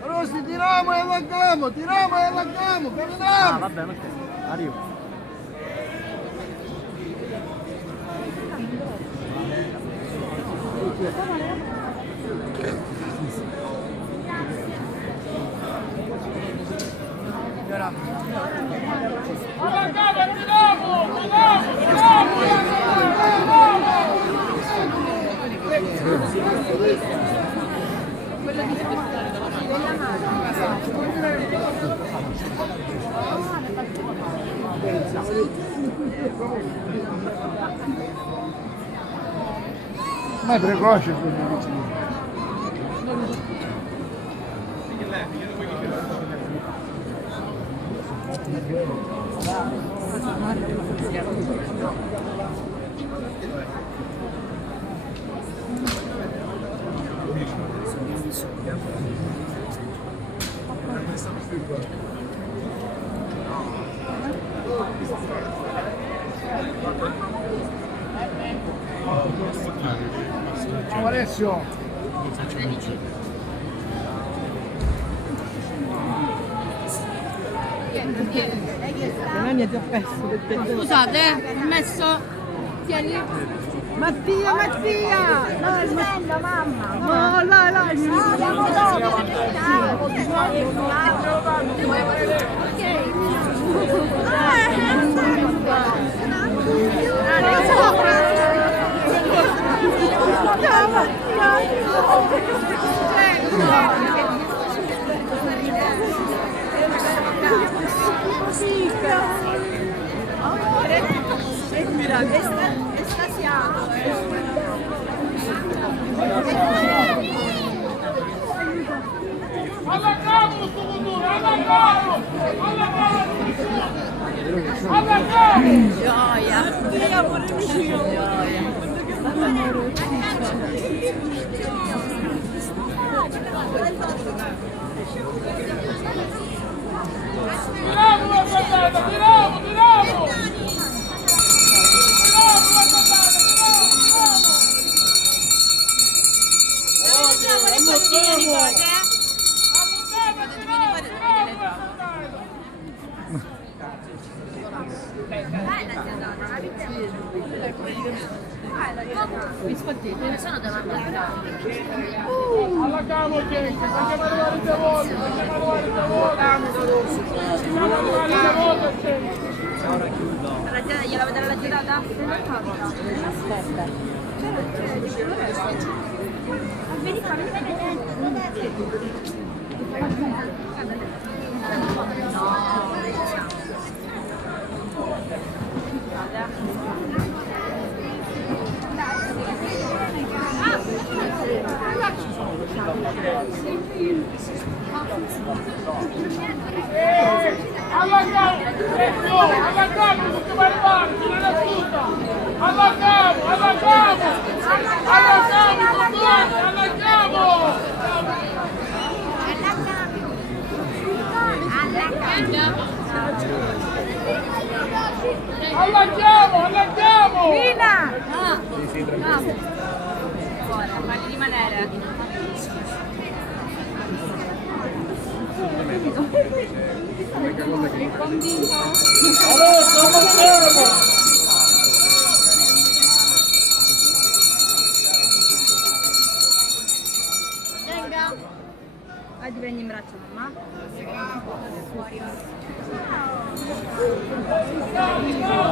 Rossi, tiriamo e allarghiamo, camminiamo! Ah, va bene, ok. Arrivo. Ma è precoce quello vicino. Alessio! Non è già perso. Scusate, ho messo. Tieni. Mattia! No, il bello, mamma! No, là! Andiamo dopo. Sono davanti al Alla camo gente, facciamo arrivare da voi, gliela vedere la girata? Aspetta. Vedi qua, non vede niente. Alla capo, tutti per parte, non è tutta! Alla capo, alla capo! Alla capo, alla capo! Allarghiamo! Lina! No. Fuori, fagli rimanere. Adesso allarghiamo! Venga. Vai, ti prendi in braccio, mamma. Veramente. No.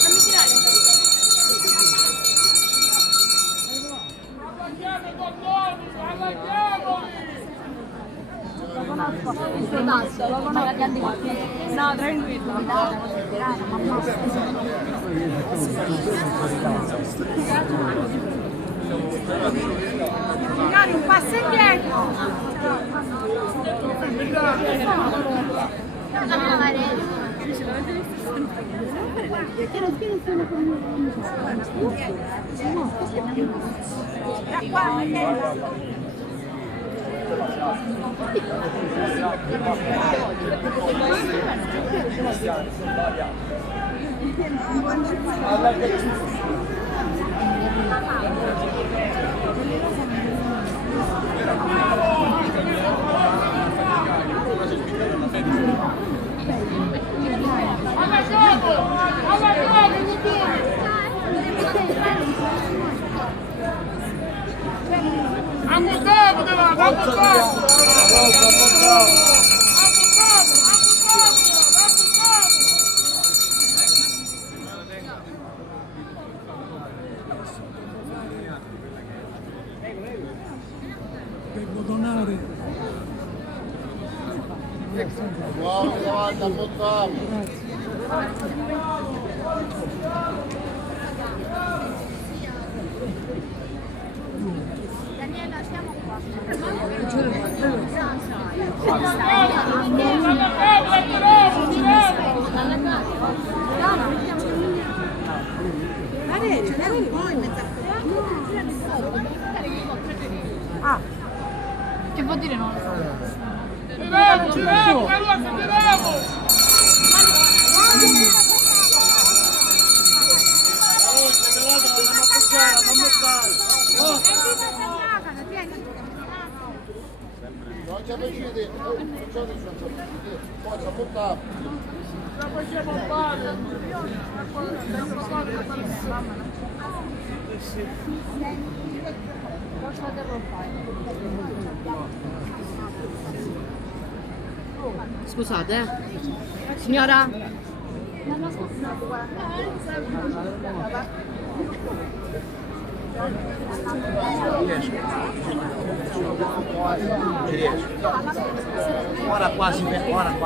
Fammi tirare. Allarghiamo i bottoni! Allarghiamoli! Questo tasto, lo conosco. No, tranquillo. Signori, un passo indietro! Allarghiamo i bottoni! Ammuttiamo di là, ammuttiamo! Devo donare. Buono, davanti, ammuttiamo! Daniela, siamo qua. Che vuol dire non lo so? Giriamo, Carlotta, giriamo! Non ci avvicini, forza, ammuttiamo! La facciamo fare! Scusate, signora? Ora quasi fermo.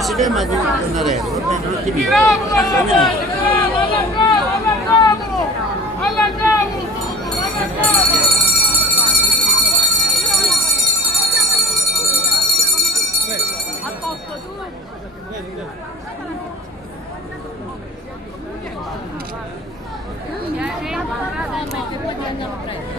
Si ferma di tornare, va bene, un attimino. Giriamo, allarghiamolo! Allarghiamolo! A posto tu? Vieni, guarda, metti, poi ti andiamo presto.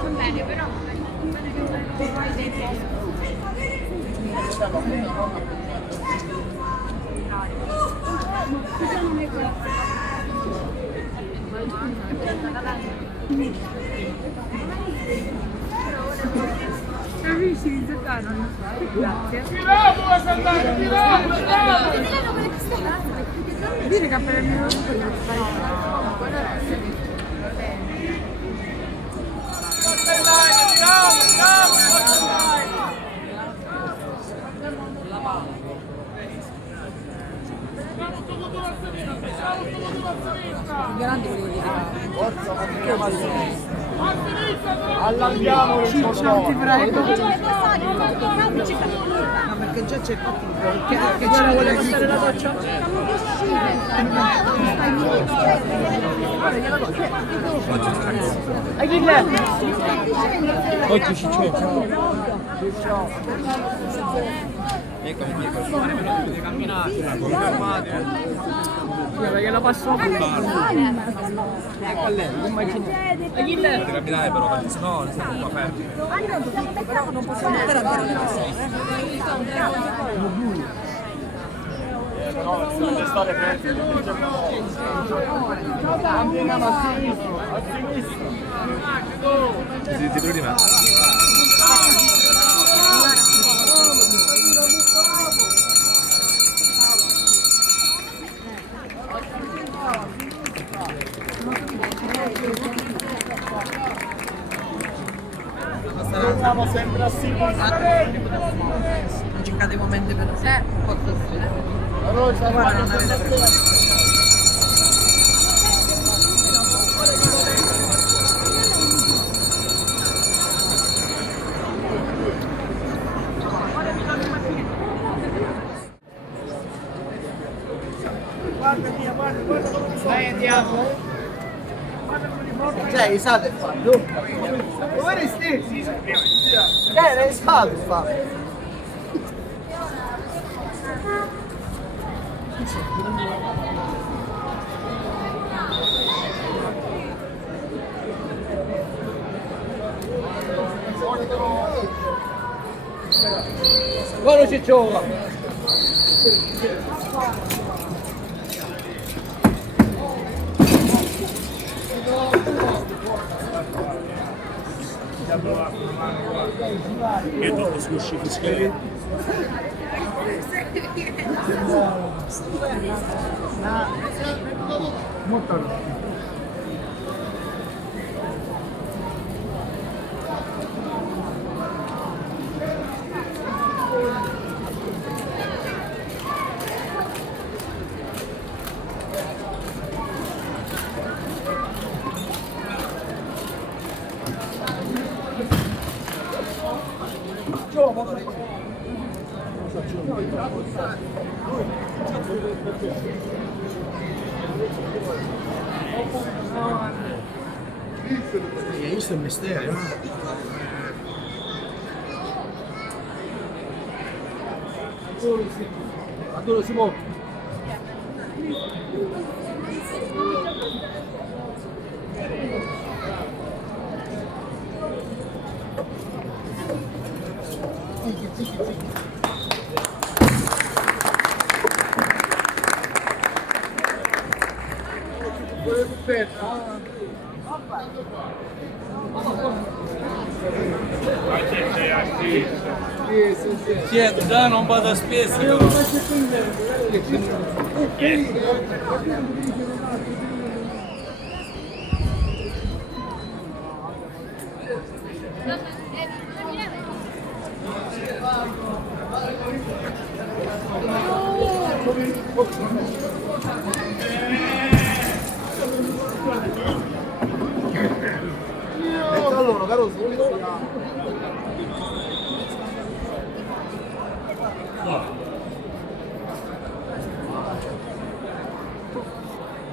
Va bene, però Grazie. Giriamo la sant'Anna, giriamo! Dire che per il mio Allarghiamolo il Ciccio, ti prego. No, Perché già c'è che ce la vuole passare la doccia? Achille! Oggi ci c'è. Che la passo a Achille! Camminare però, perché sennò siamo qua fermi. non possiamo mettere ancora le Andiamo a sinistra, a sinistra. Ti trovi di me? Torniamo sempre a sinistra. Non cercate i momenti per Rosa, guarda sempre a sinistra. Dai, andiamo. Cioè, i saldi fa. Dove resti? Le saldi fa. Buono Cicciolo! E dopo si uscì fischiare. Hai visto il mistero? Adoro Simone. Chiedo, già non vado a spese però. Allora, caro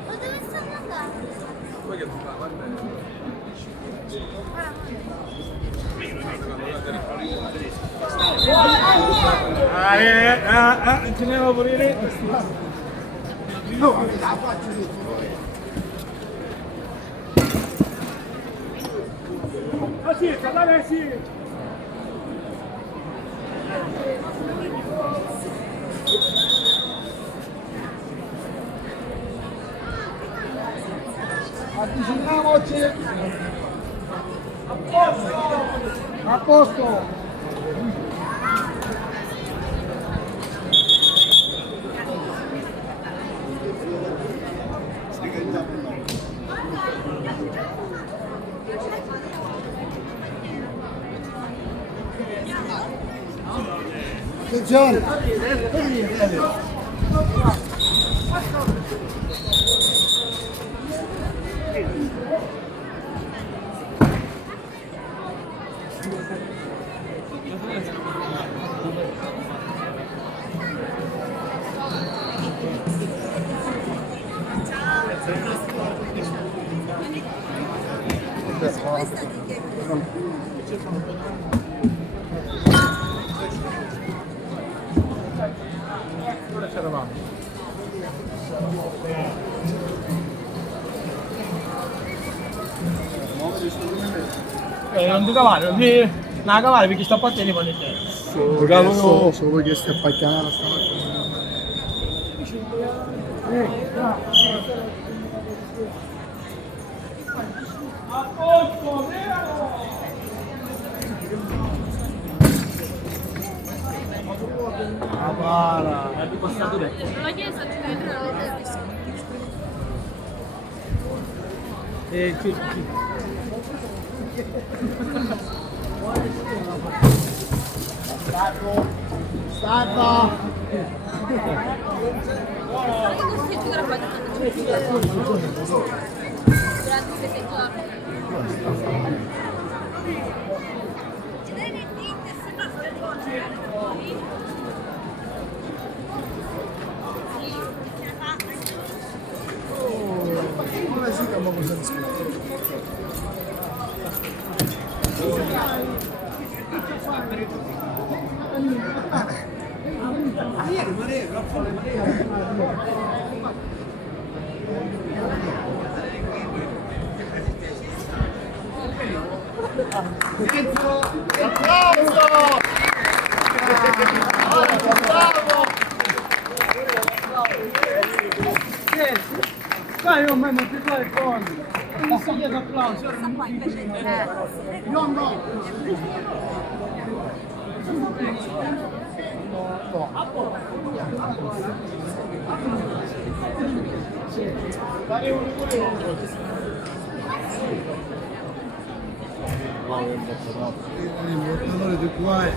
Ma dove stiamo andando? Andiamo pure. A sinistra, dai, a sinistra. Avviciniamoci. A posto. A posto. Attenzione. eravamo. Non di cavallo, non di... No, cavallo perché sta a parte di te. Solo che stai appacchiando stamattina. A posto, vero? Ah, para. La chiesa ci vedrà alle Stacco! durante 7 giorni. Come si chiama cosa di scritto? Dai, non mi metti qua il fondo. Non si chiede applauso. Il portatore di qua è...